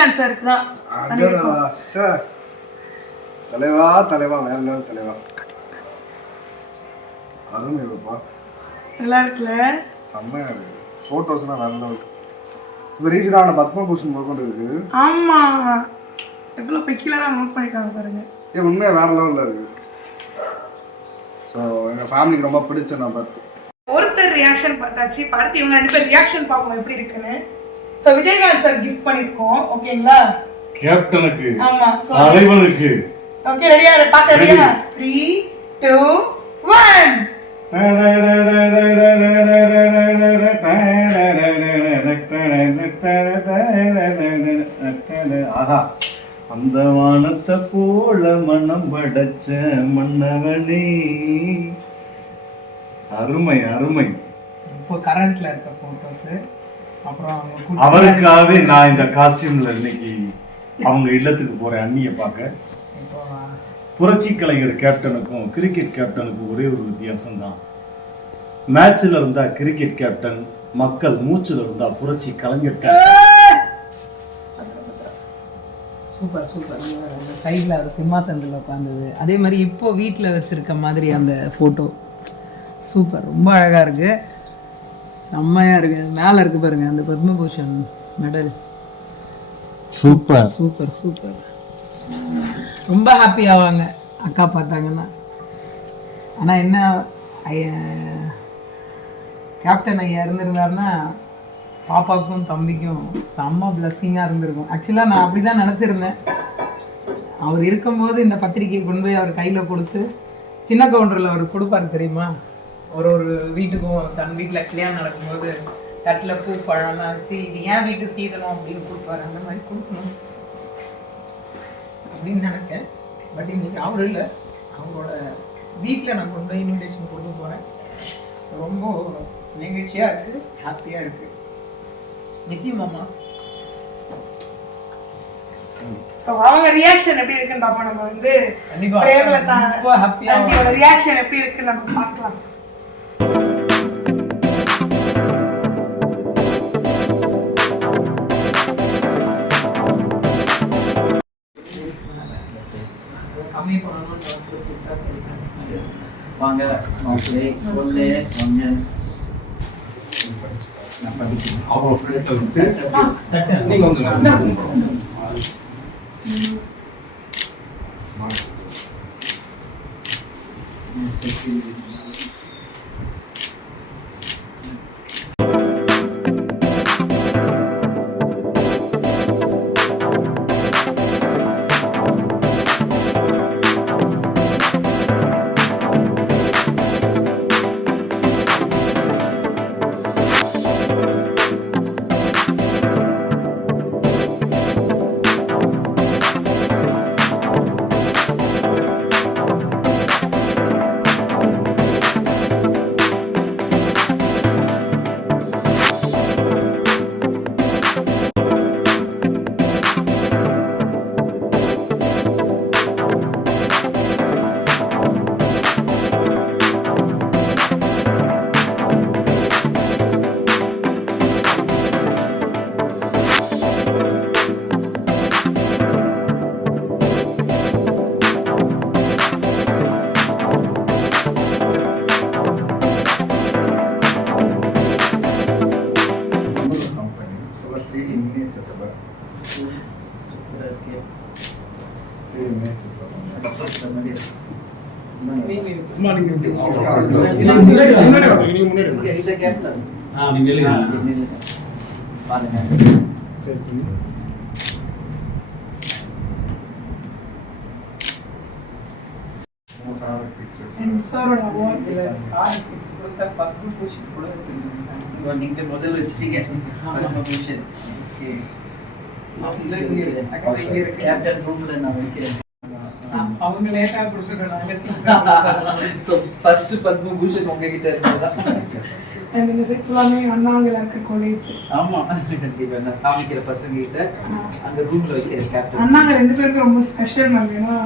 விஜயகாந்த் சாருக்கு தான் சார். தலைவா தலைவா வேற லெவல் தலைவா. அருமை பாப்பா. நல்லா இருக்குல்ல? செம்மையா இருக்கு. போட்டோஸ்லாம் வேற லெவல். இப்போ ரீசெண்டான பத்மபூஷன் கொண்டு இருக்கு. ஆமா. எவ்வளவு பெக்கிலரா நோட் பண்ணிருக்காங்க பாருங்க. உண்மையா வேற லெவல்ல இருக்கு. ஸோ எங்க ஃபேமிலிக்கு ரொம்ப பிடிச்ச நம்பர். ஒருத்தர் ரியாக்ஷன் பார்த்தாச்சு. அடுத்து இவங்க ரெண்டு பேர் ரியாக்ஷன் பார்ப்போம் எப்படி இருக்குன்னு. ஸோ விஜயகாந்த் சார் கிஃப்ட் பண்ணிருக்கோம். ஓகேங்களா? கேப்டனுக்கு. ஆமா. தலைவனுக்கு. ஓகே ரெடியா? பார்க்க ரெடியா? 3 2 1. ஆஹா, அந்த வானத்தை போல மனம் படைச்ச மன்னவனே. அருமை அருமை. இப்போ கரண்ட்ல இருக்க போட்டோஸ். அப்புறம் அவருக்காகவே நான் இந்த காஸ்டியூம்ல இன்னைக்கு அவங்க இல்லத்துக்கு போறேன் அண்ணியை பார்க்க. புரட்சி கலைஞர் கேப்டனுக்கும் கிரிக்கெட் கேப்டனுக்கும் ஒரே ஒரு வித்தியாசம் தான். மேட்ச்ல இருந்தா கிரிக்கெட் கேப்டன், மக்கள் மூச்சுல இருந்தா புரட்சி கலைஞர் கேப்டன். Super super. அந்த சைடில் அவர் சிம்மாசனத்தில் உட்காந்தது அதே மாதிரி இப்போ வீட்டில் வச்சுருக்க மாதிரி அந்த ஃபோட்டோ சூப்பர், ரொம்ப அழகாக இருக்குது, செம்மையாக இருக்குது. மேலே இருக்குது பாருங்கள் அந்த Padma Bhushan medal. Super super super. ரொம்ப ஹாப்பி ஆவாங்க அக்கா பார்த்தாங்கன்னா. ஆனால் என்ன கேப்டன் ஐயா இருந்திருந்தாருன்னா பாப்பாவுக்கும் தம்பிக்கும் செம்ம பிளஸ்ஸிங்காக இருந்திருக்கும். ஆக்சுவலாக நான் அப்படி தான் நினச்சிருந்தேன். அவர் இருக்கும்போது இந்த பத்திரிக்கையை கொண்டு போய் அவர் கையில் கொடுத்து சின்ன கவுண்டரில் அவர் கொடுப்பார் தெரியுமா, ஒரு வீட்டுக்கும் தன் வீட்டில் கல்யாணம் நடக்கும்போது தட்டில் பூ பழம்லாம் வச்சு இது ஏன் வீட்டு சீதனம் அப்படின்னு கொடுப்பாரு. அந்த மாதிரி கொடுக்கணும் அப்படின்னு நினச்சேன். பட் இன்றைக்கி அவர் இல்லை, அவரோட வீட்டில் நான் கொண்டு போய் இன்விடேஷன் கொடுக்க போகிறேன். ரொம்ப நெகிழ்ச்சியாக இருக்குது, ஹாப்பியாக இருக்குது. மிஸ் யூ மாமா. சோ அவங்க ரியாக்ஷன் எப்படி இருக்குன்னு பாப்போம். நம்ம வந்து கண்டிப்பா பிரேமலதா ரொம்ப ஹாப்பியா அவங்களோட ரியாக்ஷன் எப்படி இருக்குன்னு நம்ம பார்க்கலாம். கம்மி பண்ணணும் டாக்டர் சொல்லிட்டா சரி. வாங்க மாப்பிள்ளை பொண்ணு வாங்க. நீங்க முதல்ல வச்சிட்டீங்க பத்மபூஷன். கேப்டன் ரூம்ல நான் வைக்கிறேன். அவங்க லேட்டா கொடுத்துட்டாங்க. சோ ஃபர்ஸ்ட் பத்மபூஷன் உங்ககிட்ட இருந்ததா? அண்ட் இந்த செட் ஃபுல்லாமே அண்ணாங்கல இருக்க காலேஜ். ஆமா கண்டிப்பா நான் காமிக்கிற பசங்க கிட்ட அந்த ரூம்ல வைக்கிறேன் கேப்டன். அண்ணாங்க ரெண்டு பேருக்கு ரொம்ப ஸ்பெஷல் மேம். ஏன்னா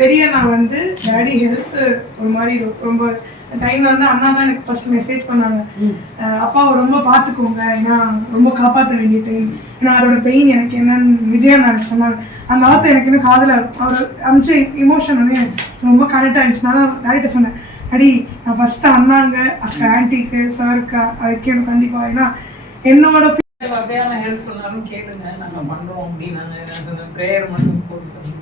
பெரிய நான் வந்து டாடி ஹெல்த் ஒரு மாதிரி ரொம்ப டைம்ல வந்து அண்ணா தான் எனக்கு ஃபர்ஸ்ட் மெசேஜ் பண்ணாங்க. அப்பாவை ரொம்ப பார்த்துக்கோங்க, ஏன்னா ரொம்ப காப்பாற்ற வேண்டிய டைம், ஏன்னா அவரோட பெயின் எனக்கு என்னன்னு விஜயன் நான் சொன்னாங்க. அந்த வார்த்தை எனக்கு இன்னும் காதில் அவர் அமிச்ச இமோஷன் வந்து ரொம்ப கனெக்ட் ஆகிடுச்சுனால டேரக்டர் சொன்னேன், அடி நான் ஃபர்ஸ்ட் அண்ணாங்க அக்கா ஆன்டிக்கு சாருக்கு வைக்கணும் கண்டிப்பாக, ஏன்னா என்னோட வகையான ஹெல்ப் பண்ணாலும் கேளுங்க, நாங்க பண்றோம் அப்படின்னு நாங்க ப்ரேயர் மட்டும் போட்டு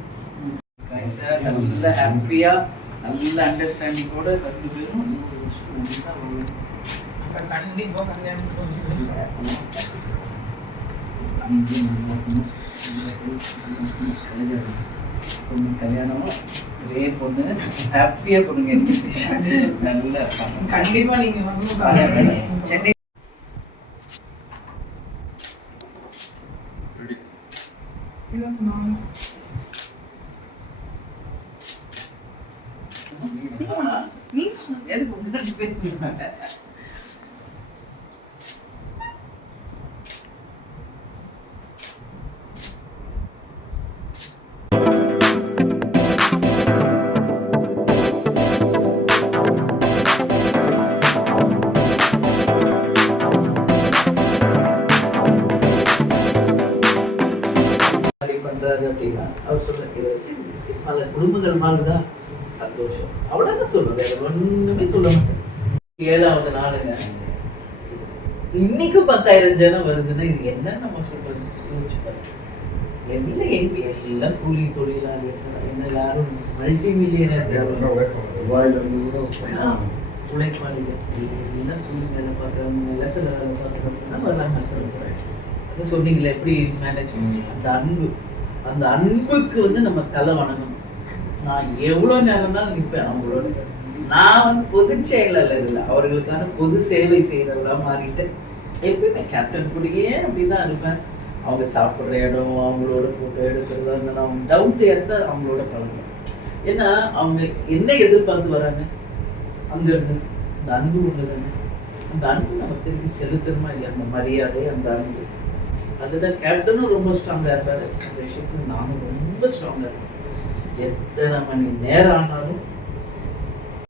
நல்ல ஹாப்பியா நல்ல அண்டர்ஸ்டாண்டிங்கோட 10 பேரும் கண்டிப்பா கல்யாணம் ஒரே பொண்ணு ஹாப்பியா கொடுங்க. நல்ல கண்டிப்பா நீங்க வந்து சென்னை எதுக்கு முன்னாடி பேசுறீங்க? பண்றாரு அப்படின்னா அவர் சொல்ற இதை வச்சு பல குடும்பங்கள் வாங்குதான் சந்தோஷம், அவ்வளவுதான் சொல்லுவேன், வேற ஒண்ணுமே சொல்ல மாட்டேன். 7வது நாளுங்க, இன்னைக்கு 10,000 ஜனம் வருதுன்னா இது என்ன நம்ம சொல்றது? யோசிச்சு பாருங்க. எல்லாம் கூலி தொழிலாளி, என்ன யாரும் மல்டி மில்லியனர் உழைப்பாளிகள் எல்லாம் கூலி வேலை பார்க்குறவங்க, நிலத்துல வேலை பார்க்குறவங்க வரலாங்க. அது சொன்னீங்களே எப்படி மேனேஜ் அந்த அன்புக்கு வந்து நம்ம தலை வணங்கணும். நான் எவ்வளோ நேரம் தான் நிற்பேன் அவங்களோட. நான் வந்து பொது செயலாளர் இல்லை, அவர்களுக்கான பொது சேவை செய்கிறவங்களா மாறிட்டேன். எப்பயுமே கேப்டன் கூடயே அப்படிதான் இருப்பேன். அவங்க சாப்பிட்ற இடம், அவங்களோட ஃபோட்டோ எடுக்கிறதா இருந்தாலும் அவங்க டவுட் இருந்தால் அவங்களோட பழகுவேன். ஏன்னா அவங்க என்ன எதிர்பார்த்து வராங்க அங்கேருந்து, அந்த அன்பு ஒன்று தானே. அந்த அன்பு நம்ம திருப்பி செலுத்தணுமா இல்லையா? அந்த மரியாதை, அந்த அன்பு. அதில் கேப்டனும் ரொம்ப ஸ்ட்ராங்காக இருப்பார், அந்த விஷயத்துல நானும் ரொம்ப ஸ்ட்ராங்காக இருப்பேன். எத்தனை மணி நேரம் ஆனாலும்